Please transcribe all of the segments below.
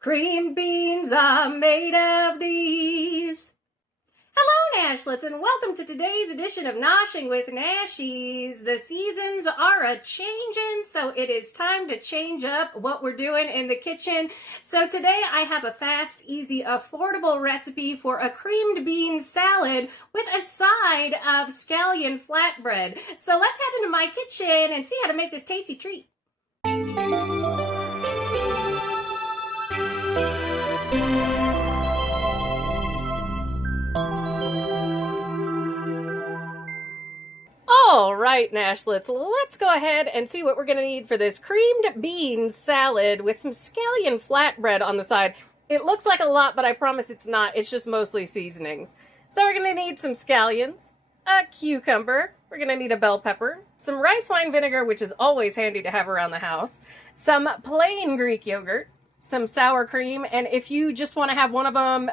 Cream beans are made of these. Hello, Nashlets, and welcome to today's edition of Noshing with Nashies. The seasons are a-changin', so it is time to change up what we're doing in the kitchen. So today I have a fast, easy, affordable recipe for a creamed bean salad with a side of scallion flatbread. So let's head into my kitchen and see how to make this tasty treat. All right, Nashlets, let's go ahead and see what we're going to need for this creamed bean salad with some scallion flatbread on the side. It looks like a lot, but I promise it's not. It's just mostly seasonings. So we're going to need some scallions, a cucumber, we're going to need a bell pepper, some rice wine vinegar, which is always handy to have around the house, some plain Greek yogurt, some sour cream, and if you just want to have one of them,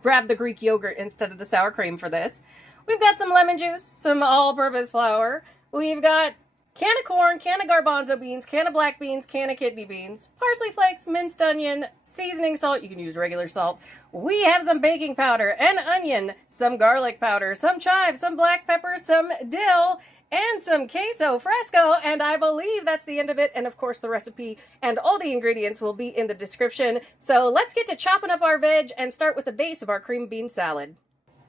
grab the Greek yogurt instead of the sour cream for this. We've got some lemon juice, some all-purpose flour. We've got can of corn, can of garbanzo beans, can of black beans, can of kidney beans, parsley flakes, minced onion, seasoning salt. You can use regular salt. We have some baking powder, an onion, some garlic powder, some chives, some black pepper, some dill, and some queso Fresco, and I believe that's the end of it. And of course, the recipe and all the ingredients will be in the description. So let's get to chopping up our veg and start with the base of our cream bean salad.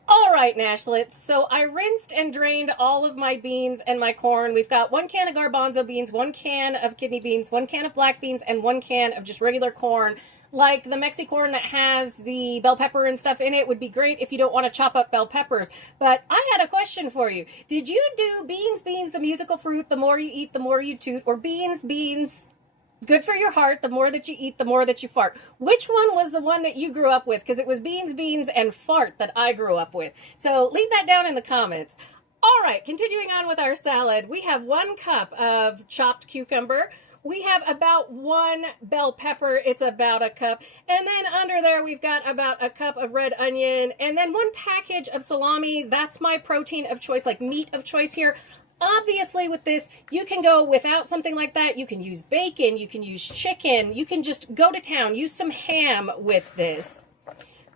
All right, Nashlets, so I rinsed and drained all of my beans and my corn. We've got 1 can of garbanzo beans, 1 can of kidney beans, 1 can of black beans, and 1 can of just regular corn. Like the Mexi corn that has the bell pepper and stuff in it would be great if you don't want to chop up bell peppers. But I had a question for you. Did you do beans, the musical fruit, the more you eat, the more you toot, or beans, good for your heart, the more that you eat, the more that you fart? Which one was the one that you grew up with? Because it was beans, and fart that I grew up with. So leave that down in the comments. All right, continuing on with our salad, we have 1 cup of chopped cucumber. We have about 1 bell pepper. It's about a cup. And then under there, we've got about a cup of red onion. And then 1 package of salami. That's my protein of choice, like meat of choice here. Obviously, with this, you can go without something like that. You can use bacon, you can use chicken, you can just go to town, use some ham with this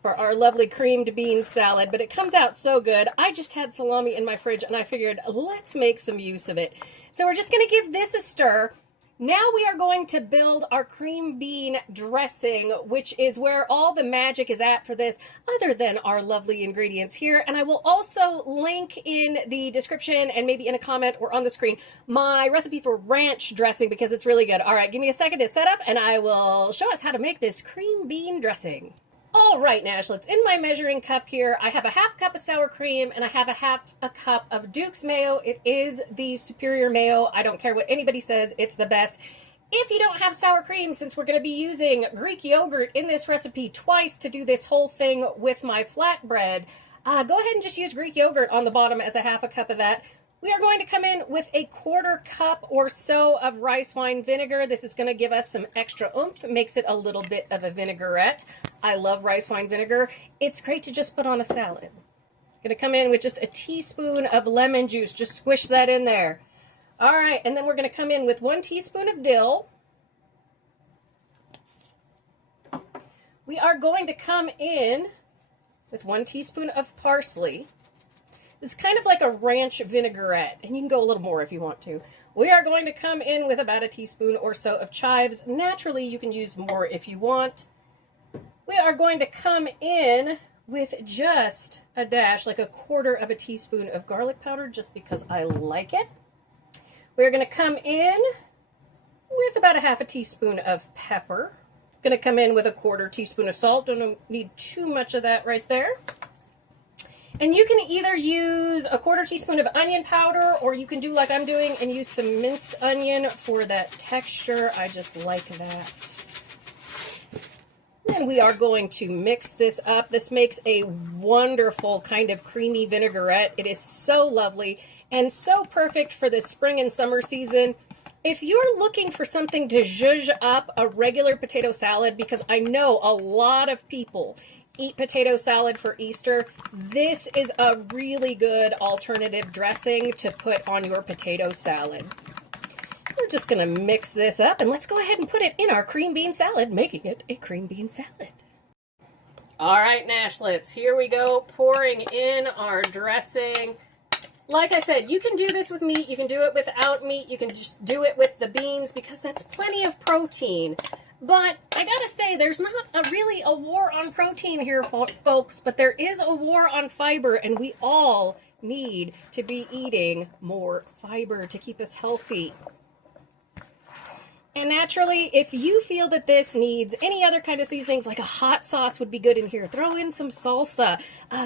for our lovely creamed bean salad, but it comes out so good. I just had salami in my fridge, and I figured, let's make some use of it. So we're just going to give this a stir. Now we are going to build our cream bean dressing, which is where all the magic is at for this, other than our lovely ingredients here. And I will also link in the description and maybe in a comment or on the screen my recipe for ranch dressing, because it's really good. All right, give me a second to set up and I will show us how to make this cream bean dressing. All right, Nashlets, in my measuring cup here, I have a 1/2 cup of sour cream and I have a 1/2 cup of Duke's mayo. It is the superior mayo. I don't care what anybody says, it's the best. If you don't have sour cream, since we're going to be using Greek yogurt in this recipe twice to do this whole thing with my flatbread, go ahead and just use Greek yogurt on the bottom as a 1/2 cup of that. We are going to come in with a 1/4 cup or so of rice wine vinegar. This is going to give us some extra oomph. It makes it a little bit of a vinaigrette. I love rice wine vinegar. It's great to just put on a salad. I'm going to come in with just a teaspoon of lemon juice. Just squish that in there. All right, and then we're going to come in with 1 teaspoon of dill. We are going to come in with 1 teaspoon of parsley. This is kind of like a ranch vinaigrette, and you can go a little more if you want to. We are going to come in with about a teaspoon or so of chives. Naturally, you can use more if you want. We are going to come in with just a dash, like a 1/4 of a teaspoon of garlic powder, just because I like it. We're going to come in with about a 1/2 teaspoon of pepper. Going to come in with a 1/4 teaspoon of salt. Don't need too much of that right there. And you can either use a 1/4 teaspoon of onion powder, or you can do like I'm doing and use some minced onion for that texture. I just like that. Then we are going to mix this up. This makes a wonderful kind of creamy vinaigrette. It is so lovely and so perfect for the spring and summer season. If you're looking for something to zhuzh up a regular potato salad, because I know a lot of people eat potato salad for Easter, this is a really good alternative dressing to put on your potato salad. We're just gonna mix this up and let's go ahead and put it in our cream bean salad, making it a cream bean salad. All right, Nashlets, here we go, pouring in our dressing. Like I said, you can do this with meat, you can do it without meat, you can just do it with the beans because that's plenty of protein. But I gotta say, there's not really a war on protein here, folks, but there is a war on fiber, and we all need to be eating more fiber to keep us healthy. And naturally, if you feel that this needs any other kind of seasonings, like a hot sauce would be good in here, throw in some salsa,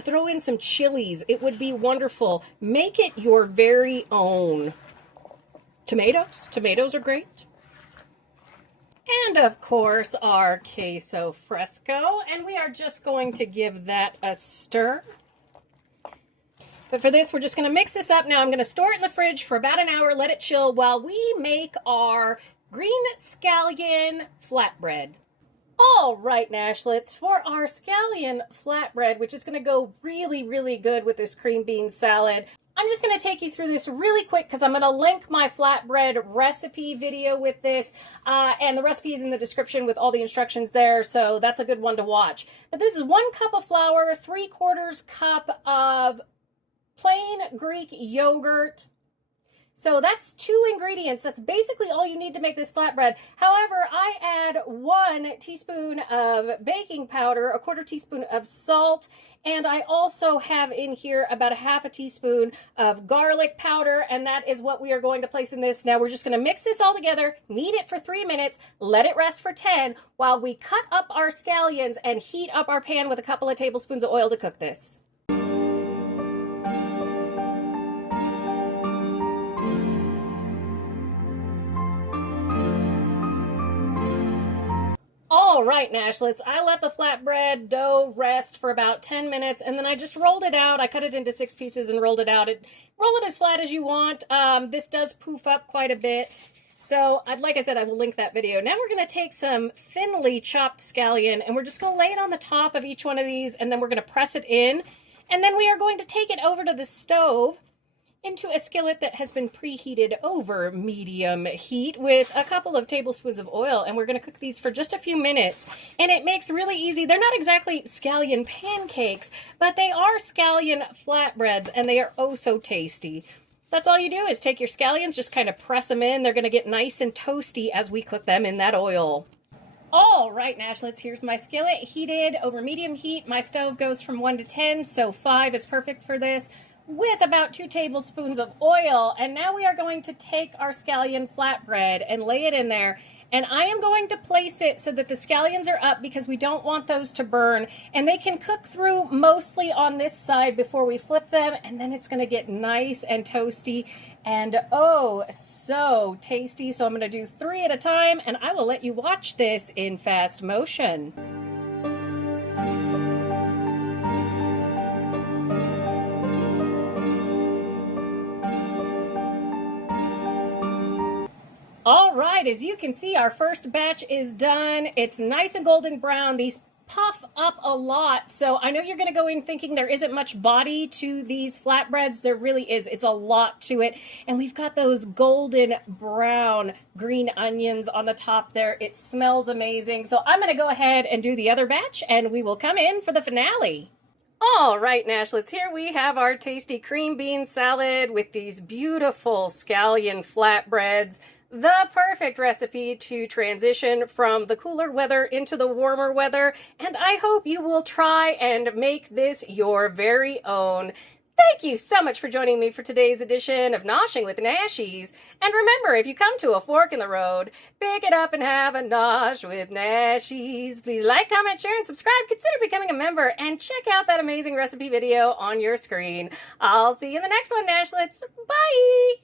throw in some chilies. It would be wonderful. Make it your very own. Tomatoes. Tomatoes are great. And of course, our Queso Fresco. And we are just going to give that a stir. But for this, we're just going to mix this up. Now I'm going to store it in the fridge for about an hour, let it chill while we make our green scallion flatbread. All right, Nashlets, for our scallion flatbread, which is going to go really, really good with this cream bean salad, I'm just going to take you through this really quick because I'm going to link my flatbread recipe video with this, and the recipe is in the description with all the instructions there, so that's a good one to watch. But this is 1 cup of flour, 3/4 cup of plain Greek yogurt. So that's 2 ingredients. That's basically all you need to make this flatbread. However, I add 1 teaspoon of baking powder, 1/4 teaspoon of salt, and I also have in here about 1/2 teaspoon of garlic powder, and that is what we are going to place in this. Now we're just going to mix this all together, knead it for 3 minutes, let it rest for 10 while we cut up our scallions and heat up our pan with a couple of tablespoons of oil to cook this. All right, Nashlets, I let the flatbread dough rest for about 10 minutes, and then I just rolled it out. I cut it into 6 pieces and rolled it out. Roll it as flat as you want. This does poof up quite a bit. So, like I said, I will link that video. Now we're going to take some thinly chopped scallion, and we're just going to lay it on the top of each one of these, and then we're going to press it in. And then we are going to take it over to the stove into a skillet that has been preheated over medium heat with a couple of tablespoons of oil, and we're going to cook these for just a few minutes. And it makes really easy. They're not exactly scallion pancakes, but they are scallion flatbreads, and they are oh so tasty. That's all you do is take your scallions, just kind of press them in. They're going to get nice and toasty as we cook them in that oil. All right, Nashlets, here's my skillet heated over medium heat. My stove goes from 1 to 10, so 5 is perfect for this, with about 2 tablespoons of oil. And now we are going to take our scallion flatbread and lay it in there. And I am going to place it so that the scallions are up because we don't want those to burn. And they can cook through mostly on this side before we flip them. And then it's going to get nice and toasty and oh, so tasty. So I'm going to do 3 at a time, and I will let you watch this in fast motion. All right, as you can see, our first batch is done. It's nice and golden brown. These puff up a lot, so I know you're going to go in thinking there isn't much body to these flatbreads. There really is. It's a lot to it, and we've got those golden brown green onions on the top there. It smells amazing, so I'm going to go ahead and do the other batch, and we will come in for the finale. All right, Nashlets, here we have our tasty cream bean salad with these beautiful scallion flatbreads. The perfect recipe to transition from the cooler weather into the warmer weather, and I hope you will try and make this your very own. Thank you so much for joining me for today's edition of Noshing with Nashies. And remember, if you come to a fork in the road, pick it up and have a nosh with Nashies. Please like, comment, share, and subscribe. Consider becoming a member and check out that amazing recipe video on your screen. I'll see you in the next one, Nashlets. Bye!